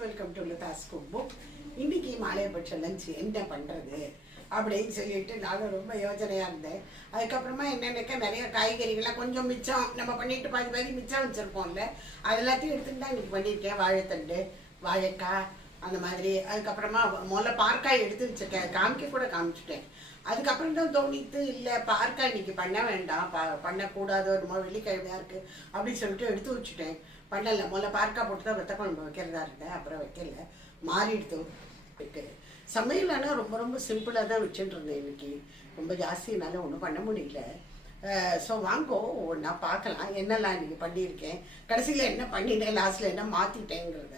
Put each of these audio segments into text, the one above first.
Welcome to Latha's cook book. இன்னைக்கு மாலையபட்ச lunch என்ன பண்ணுறது அப்படின்னு சொல்லிட்டு நானும் ரொம்ப யோசனையாக இருந்தேன். அதுக்கப்புறமா என்னென்னக்க நிறைய காய்கறிகள்லாம் கொஞ்சம் மிச்சம் நம்ம பண்ணிட்டு பாதி மிச்சம் வச்சுருப்போம்ல, அது எல்லாத்தையும் எடுத்துட்டு தான் இன்னைக்கு பண்ணியிருக்கேன். வாழைத்தண்டு, வாழைக்காய் அந்த மாதிரி. அதுக்கப்புறமா முதல்ல பார்க்காய் எடுத்து வச்சுருக்கேன், காமிச்சிட்டேன். அதுக்கப்புறம் தான் தோணித்து இல்லை பார்க்காய் இன்னைக்கு பண்ண வேண்டாம், பண்ணக்கூடாது, ரொம்ப வெள்ளிக்கிழமையாக இருக்குது அப்படின்னு சொல்லிட்டு எடுத்து வச்சுட்டேன். பண்ணலை. முதல்ல பார்க்காய் போட்டு தான் வெத்த குழம்பு வைக்கிறதா இருந்தேன், அப்புறம் வைக்கல, மாறிடுத்து இருக்கு. சமையல் ஆனால் ரொம்ப ரொம்ப சிம்பிளாக தான் வச்சுட்டு இருந்தேன். இன்னைக்கு ரொம்ப ஜாஸ்தினால ஒன்றும் பண்ண முடியல. ஸோ வாங்கோ நான் பார்க்கலாம் என்னெல்லாம் இன்றைக்கி பண்ணியிருக்கேன், கடைசியில் என்ன பண்ணிட்டேன், லாஸ்ட்டில் என்ன மாற்றிட்டேங்கிறத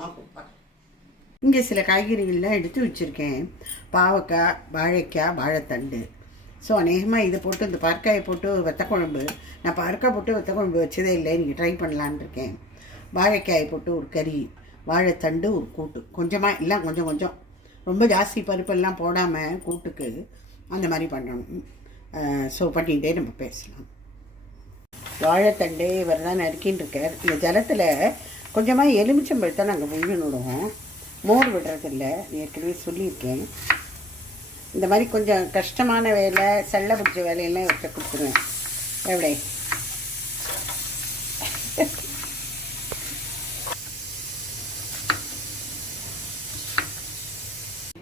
வாங்கும் பார்க்கலாம். இங்கே சில காய்கறிகள்லாம் எடுத்து வச்சுருக்கேன். பாவக்காய், வாழைக்காய், வாழைத்தண்டு. ஸோ அநேகமாக இதை போட்டு இந்த பார்க்காயை போட்டு வெத்த குழம்பு, நான் பார்க்காய் போட்டு வெத்த குழம்பு வச்சதே இல்லை, நீங்கள் ட்ரை பண்ணலான் இருக்கேன். வாழைக்காயை போட்டு ஒரு கறி, வாழைத்தண்டு ஒரு கூட்டு, கொஞ்சமாக எல்லாம் கொஞ்சம் கொஞ்சம், ரொம்ப ஜாஸ்தி பருப்பெல்லாம் போடாமல் கூட்டுக்கு அந்த மாதிரி பண்ணணும். ஸோ பண்ணிகிட்டே நம்ம பேசலாம். வாழைத்தண்டு இவர் தான் நறுக்கின்னு இருக்கார். இந்த ஜலத்தில் கொஞ்சமாக எலுமிச்சம்பழத்தை நாங்கள் முழுகின்னு விடுவோம், மோர் விடுறதில்லை, ஏற்கனவே சொல்லியிருக்கேன். இந்த மாதிரி கொஞ்சம் கஷ்டமான வேலை, செல்ல பிடிச்ச வேலையெல்லாம் இவற்றை கொடுத்துருவேன். எவ்வளோ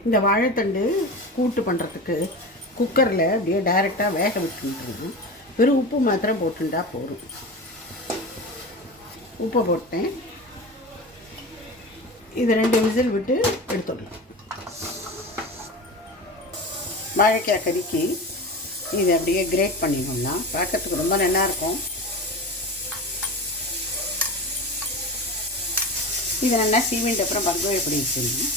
இந்த வாழைத்தண்டு கூட்டு பண்ணுறதுக்கு குக்கரில் அப்படியே டைரெக்டாக வேக விட்டுருவோம். வெறும் உப்பு மாத்திரம் போட்டுட்டா போதும். உப்பை போட்டேன். இது 2 விசில் விட்டு எடுத்துடலாம். வாழைக்காய் கறிக்கு இது அப்படியே கிரேட் பண்ணிடணும்னா பார்க்கறதுக்கு ரொம்ப நல்லாயிருக்கும். இதை நல்லா சீவிண்ட அப்புறம் பருப்பு எப்படி வச்சுருந்தோம்.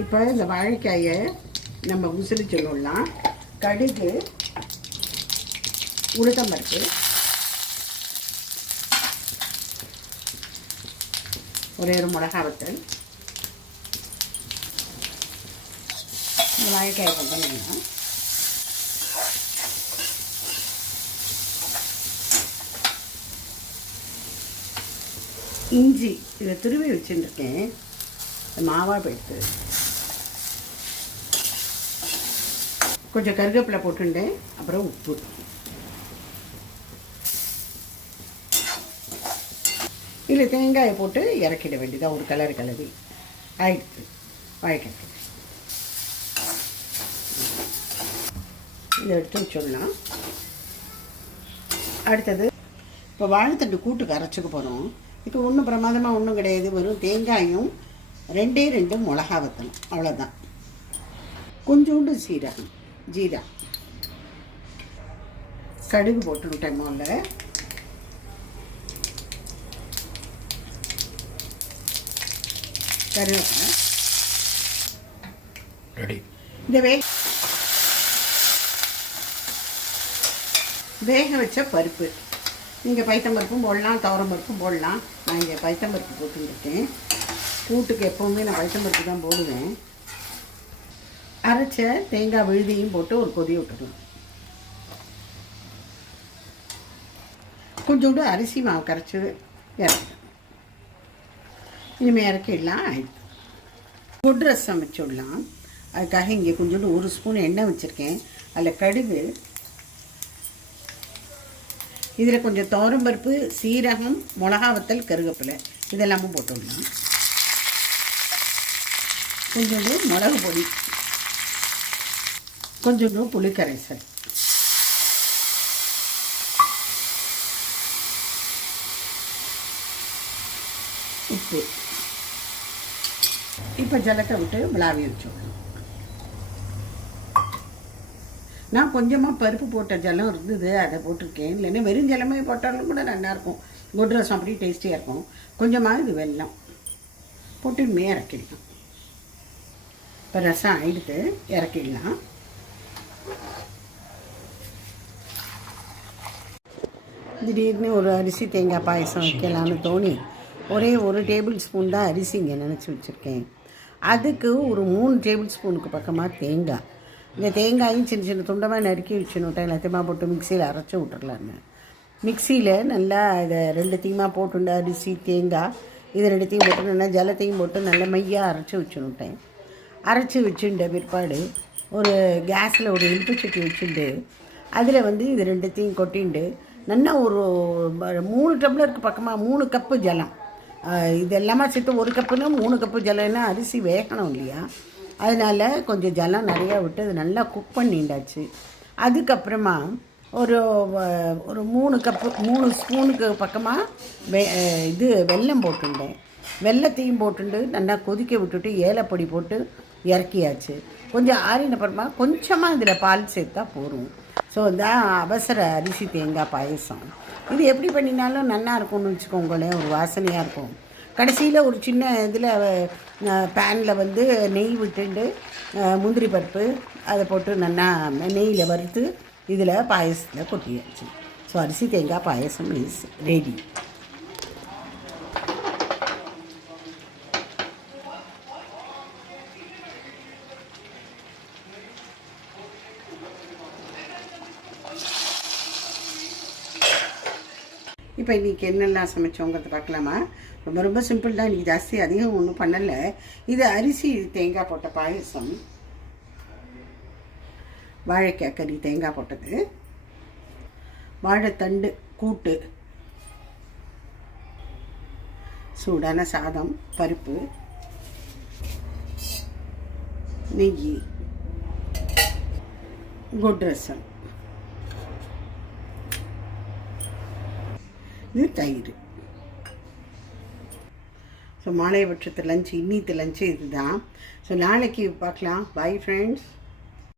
இப்போ இந்த வாழைக்காயை நம்ம உசிலி சொல்லலாம். கடுகு, உளுத்தம்பருப்பு, ஒரே ஒரு மிளகா வத்தல், இந்த வாழைக்காயை பண்ணிடலாம். இஞ்சி இதை துருவி வச்சுருக்கேன், மாவாக போயிடுத்து. கொஞ்சம் கருவேப்பிலை போட்டுட்டேன், அப்புறம் உப்பு. இதில் தேங்காயை போட்டு இறக்கிட வேண்டியதாக ஒரு கலவி ஆயிடுச்சு வாழைக்காய். இதை எடுத்து வச்சிடலாம். அடுத்தது இப்போ வாழைத்தண்டு கூட்டுக்கு அரைச்சிக்க போகிறோம். இப்போ ஒன்றும் பிரமாதமாக ஒன்றும் கிடையாது, வெறும் தேங்காயும் 2 மிளகா வத்தலும், அவ்வளோதான். கொஞ்சோண்டு சீரகம், ஜீரா, கடுகு போட்டுவிட்டேன். முதல்ல கருவேப்பிலை ரெடி. இந்த வேக வச்ச பருப்பு, நீங்கள் பைத்தம்பருப்பும் போடலாம், துவரம்பருப்பும் போடலாம். நான் இங்கே பைத்தம்பருப்பு போட்டுருக்கேன். கூட்டுக்கு எப்போவுமே நான் பைத்தம்பருப்பு தான் போடுவேன். அரைச்ச தேங்காய் விழுதியும் போட்டு ஒரு கொதி விட்டுக்கலாம். கொஞ்சோண்டு அரிசி மாவு கரைச்சி இறக்கணும். இனிமேல் இறக்கிடலாம். ஆயிடுச்சு. பொட்டு ரசம் வச்சுடலாம். அதுக்காக இங்கே கொஞ்சோண்டு 1 ஸ்பூன் எண்ணெய் வச்சுருக்கேன். அதில் கடுகு, இதில் கொஞ்சம் துவரம்பருப்பு, சீரகம், மிளகா வத்தல், கருவேப்பிலை இதெல்லாமும் போட்டுடலாம். கொஞ்சோண்டு மிளகு பொடி, கொஞ்சோண்டு புளிக்கரைசல், உப்பு. இப்போ ஜலத்தை விட்டு விளாவி வச்சுடலாம். நான் கொஞ்சமாக பருப்பு போட்ட ஜலம் இருந்தது, அதை போட்டிருக்கேன். இல்லைன்னா வெறும் ஜலமே போட்டாலும் கூட நல்லாயிருக்கும். கொட்டு ரசம் அப்படி டேஸ்டியாக இருக்கும். கொஞ்சமாக இது வெல்லம் போட்டு இறக்கிடலாம். இப்போ ரசம் ஆகிடுத்து, இறக்கிடலாம். திடீர்னு ஒரு அரிசி தேங்காய் பாயசம் வைக்கலான்னு தோணி ஒரே 1 டேபிள் ஸ்பூன் தான் அரிசி இங்கே நினச்சி வச்சுருக்கேன். அதுக்கு ஒரு 3 டேபிள் ஸ்பூனுக்கு பக்கமாக தேங்காய். இந்த தேங்காயும் சின்ன சின்ன துண்டமாக நறுக்கி வச்சுன்னுட்டேன். எல்லாத்தையுமா போட்டு மிக்சியில் அரைச்சி விட்டுறலான்னு. மிக்சியில் நல்லா இதை 2 போட்டுண்டு அரிசி, தேங்காய் இது ரெண்டுத்தையும் போட்டு நல்லா ஜலத்தையும் போட்டு நல்லா மையாக அரைச்சி வச்சுன்னுட்டேன். அரைச்சி வச்சுட்ட பிற்பாடு ஒரு கேஸில் ஒரு இனிப்பு சட்டி வச்சுட்டு அதில் வந்து இது ரெண்டுத்தையும் கொட்டிண்டு நல்லா ஒரு 3 டம்ளருக்கு பக்கமாக 3 கப்பு ஜலம், இது எல்லாமே சேர்த்து 1 கப்புன்னா 3 கப்பு ஜலம்னா அரிசி வேகணும் இல்லையா, அதனால் கொஞ்சம் ஜலம் நிறையா விட்டு அது நல்லா குக் பண்ணிண்டாச்சு. அதுக்கப்புறமா ஒரு 3 ஸ்பூனுக்கு பக்கமாக இது வெல்லம் போட்டுட்டேன். வெல்லத்தையும் போட்டுட்டு நல்லா கொதிக்க விட்டுட்டு ஏலப்பொடி போட்டு இறக்கியாச்சு. கொஞ்சம் ஆறின அப்புறமா கொஞ்சமாக இதில் பால் சேர்த்தா போகும். ஸோ இதான் அவசர அரிசி தேங்காய் பாயசம். இது எப்படி பண்ணினாலும் நல்லா இருக்கும்னு வச்சுக்கோங்களேன், ஒரு வாசனையாக இருக்கும். கடைசியில் ஒரு சின்ன இதில் பேனில் வந்து நெய் விட்டுண்டு முந்திரி பருப்பு அதை போட்டு நல்லா நெய்யில் வறுத்து இதில் பாயசத்தில் கொட்டியாச்சு. ஸோ அரிசி தேங்காய் பாயசம் இஸ் ரெடி. இப்போ இன்றைக்கி என்னெல்லாம் சமைச்சோங்கிறத பார்க்கலாமா? ரொம்ப ரொம்ப சிம்பிள் தான், இன்றைக்கி ஜாஸ்தி அதிகம் ஒன்றும் பண்ணலை. இது அரிசி தேங்காய் போட்ட பாயசம், வாழைக்காய் கறி தேங்காய் போட்டது, வாழைத்தண்டு கூட்டு, சூடான சாதம், பருப்பு, நெய், குட் ரசம், இது தயிர். ஸோ மாலை பட்சத்து லஞ்சு, இன்னித்து லஞ்சு இது தான். ஸோ நாளைக்கு பார்க்கலாம். Bye friends.